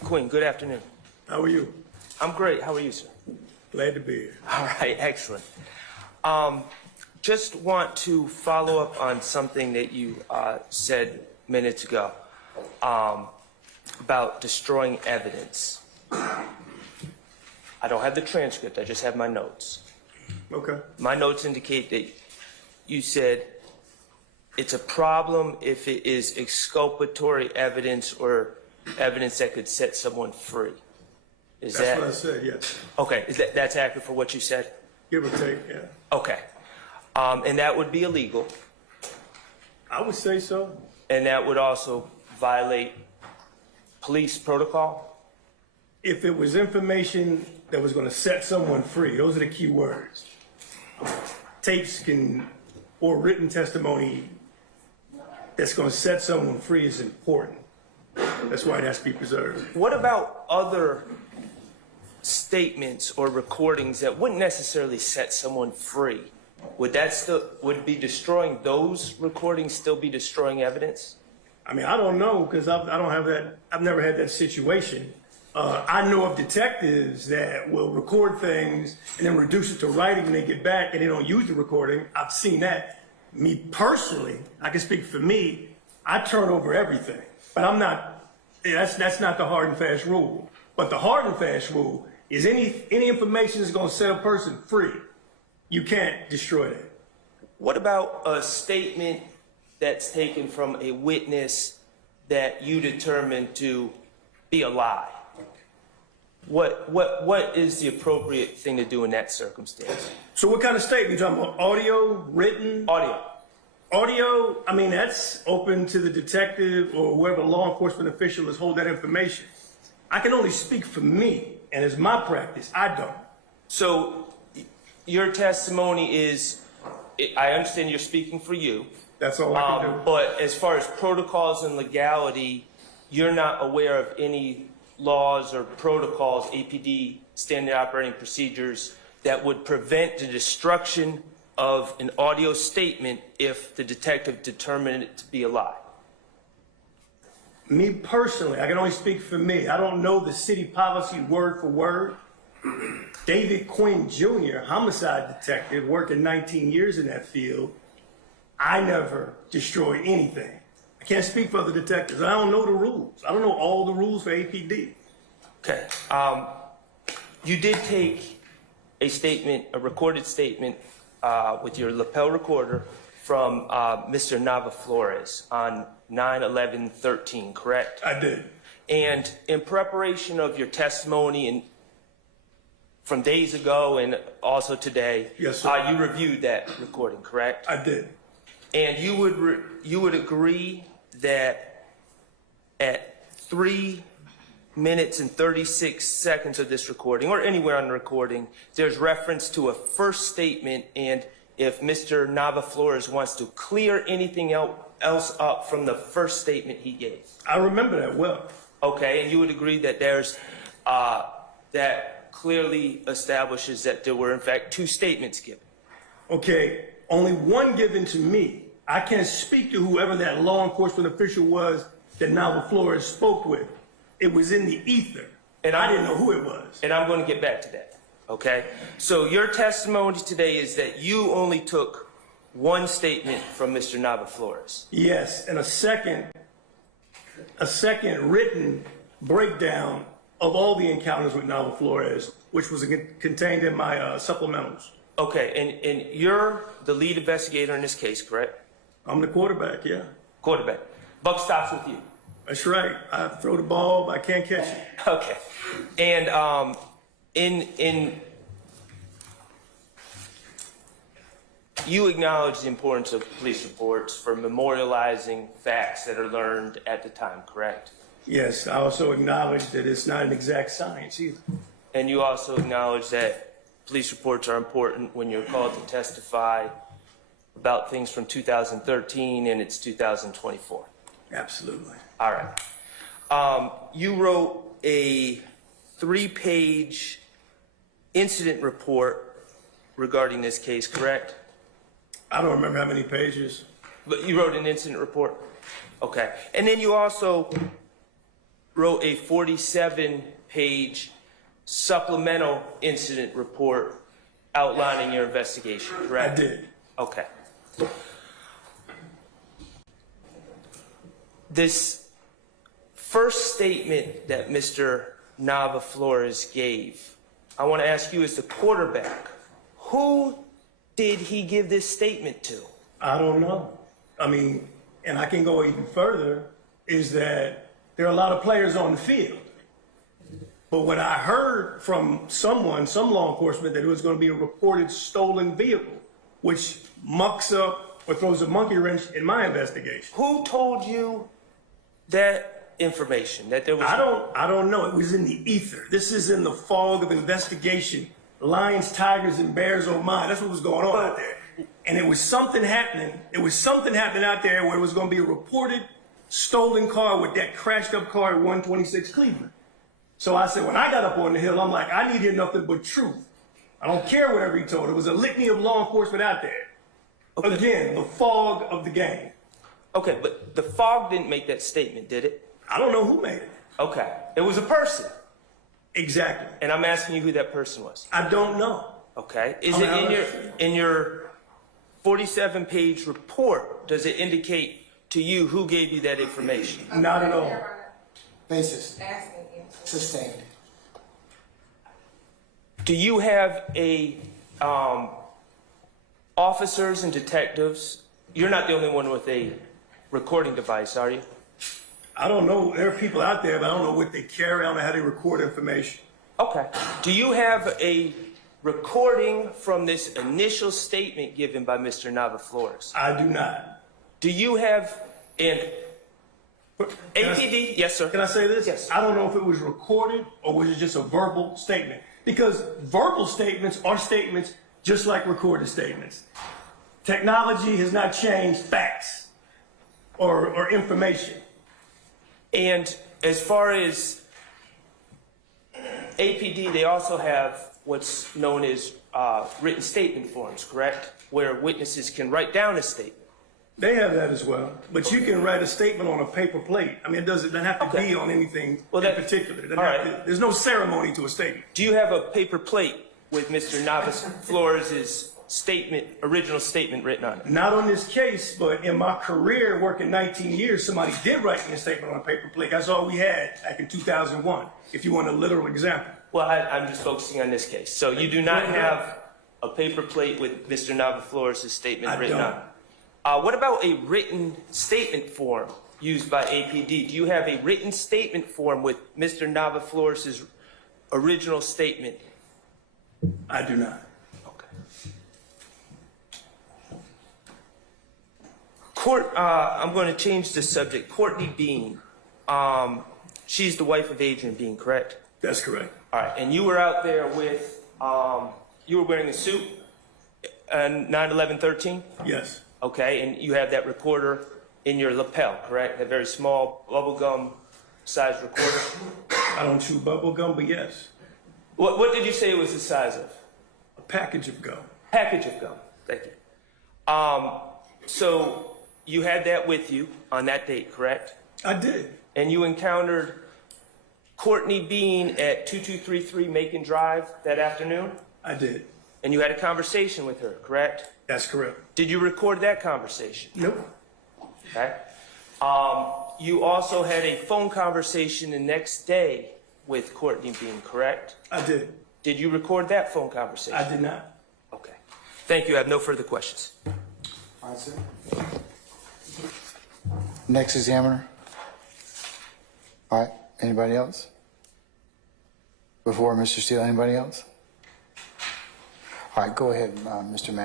Quinn, good afternoon. How are you? I'm great. How are you, sir? Glad to be here. All right, excellent. Just want to follow up on something that you said minutes ago about destroying evidence. I don't have the transcript. I just have my notes. Okay. My notes indicate that you said it's a problem if it is exculpatory evidence or evidence that could set someone free. That's what I said, yes. Okay, that's accurate for what you said? Give or take, yeah. Okay. And that would be illegal. I would say so. And that would also violate police protocol? If it was information that was going to set someone free, those are the key words. Tapes or written testimony that's going to set someone free is important. That's why it has to be preserved. What about other statements or recordings that wouldn't necessarily set someone free? Would be destroying those recordings still be destroying evidence? I mean, I don't know because I don't have that. I've never had that situation. I know of detectives that will record things and then reduce it to writing when they get back and they don't use the recording. I've seen that. Me personally, I can speak for me, I turn over everything. But I'm not, that's not the hard and fast rule. But the hard and fast rule is any information that's going to set a person free, you can't destroy that. What about a statement that's taken from a witness that you determined to be a lie? What is the appropriate thing to do in that circumstance? So what kind of statement? You talking about audio, written? Audio. Audio, I mean, that's open to the detective or whoever law enforcement official is holding that information. I can only speak for me, and it's my practice. I don't. So your testimony is, I understand you're speaking for you. That's all I can do. But as far as protocols and legality, you're not aware of any laws or protocols, APD, standard operating procedures, that would prevent the destruction of an audio statement if the detective determined it to be a lie? Me personally, I can only speak for me. I don't know the city policy word for word. David Quinn Jr., homicide detective, working 19 years in that field, I never destroy anything. I can't speak for other detectives. I don't know the rules. I don't know all the rules for APD. Okay. You did take a statement, a recorded statement, with your lapel recorder from Mr. Nava Flores on 9/11/13, correct? I did. And in preparation of your testimony and from days ago and also today, yes, sir. You reviewed that recording, correct? I did. And you would agree that at 3 minutes and 36 seconds of this recording, or anywhere on the recording, there's reference to a first statement, and if Mr. Nava Flores wants to clear anything else up from the first statement he gave. I remember that well. Okay, and you would agree that there's, that clearly establishes that there were in fact two statements given. Okay, only one given to me. I can't speak to whoever that law enforcement official was that Nava Flores spoke with. It was in the ether, and I didn't know who it was. And I'm going to get back to that, okay? So your testimony today is that you only took one statement from Mr. Nava Flores. Yes, and a second written breakdown of all the encounters with Nava Flores, which was contained in my supplementals. Okay, and you're the lead investigator in this case, correct? I'm the quarterback, yeah. Quarterback. Buck stops with you. That's right. I throw the ball, but I can't catch it. Okay. And you acknowledge the importance of police reports for memorializing facts that are learned at the time, correct? Yes, I also acknowledge that it's not an exact science either. And you also acknowledge that police reports are important when you're called to testify about things from 2013 and it's 2024. Absolutely. All right. You wrote a 3-page incident report regarding this case, correct? I don't remember how many pages. But you wrote an incident report? Okay. And then you also wrote a 47-page supplemental incident report outlining your investigation, correct? I did. Okay. This first statement that Mr. Nava Flores gave, I want to ask you as the quarterback, who did he give this statement to? I don't know. I mean, and I can go even further, is that there are a lot of players on the field. But what I heard from someone, some law enforcement, that it was going to be a reported stolen vehicle, which mucks up or throws a monkey wrench in my investigation. Who told you that information, that there was... I don't know. It was in the ether. This is in the fog of investigation. Lions, tigers, and bears, oh my. That's what was going on out there. And it was something happening. It was something happening out there where it was going to be a reported stolen car with that crashed up car at 126 Cleveland. So I said, when I got up on the hill, I'm like, I need to hear nothing but truth. I don't care whatever he told. It was a litany of law enforcement out there. Okay. Again, the fog of the game. Okay, but the fog didn't make that statement, did it? I don't know who made it. Okay. It was a person. Exactly. And I'm asking you who that person was. I don't know. Okay. Is it in your 47-page report, does it indicate to you who gave you that information? Not at all. Basis. Sustained. Do you have officers and detectives? You're not the only one with a recording device, are you? I don't know. There are people out there, but I don't know what they carry. I don't know how they record information. Okay. Do you have a recording from this initial statement given by Mr. Nava Flores? I do not. Do you have an APD? Yes, sir. Can I say this? Yes. I don't know if it was recorded or was it just a verbal statement. Because verbal statements are statements just like recorded statements. Technology has not changed facts or information. And as far as APD, they also have what's known as written statement forms, correct? Where witnesses can write down a statement. They have that as well. But you can write a statement on a paper plate. I mean, it doesn't have to be on anything in particular. There's no ceremony to a statement. Do you have a paper plate with Mr. Nava Flores' statement, original statement written on it? Not on this case, but in my career, working 19 years, somebody did write me a statement on a paper plate. That's all we had back in 2001, if you want a literal example. Well, I'm just focusing on this case. So you do not have a paper plate with Mr. Nava Flores' statement written on it? What about a written statement form used by APD? Do you have a written statement form with Mr. Nava Flores' original statement? I do not. I'm going to change the subject. Courtney Bean, she's the wife of Adrian Bean, correct? That's correct. All right, and you were out there with, you were wearing a suit on 9/11/13? Yes. Okay, and you have that recorder in your lapel, correct? That very small bubblegum sized recorder? I don't chew bubble gum, but yes. What did you say it was the size of? A package of gum. Package of gum, thank you. So you had that with you on that date, correct? I did. And you encountered Courtney Bean at 2233 Macon Drive that afternoon? I did. And you had a conversation with her, correct? That's correct. Did you record that conversation? Nope. Okay. You also had a phone conversation the next day with Courtney Bean, correct? I did. Did you record that phone conversation? I did not. Okay. Thank you. I have no further questions. All right, sir. Next examiner. All right, anybody else? Before Mr. Steele, anybody else? All right, go ahead, Mr. Mann.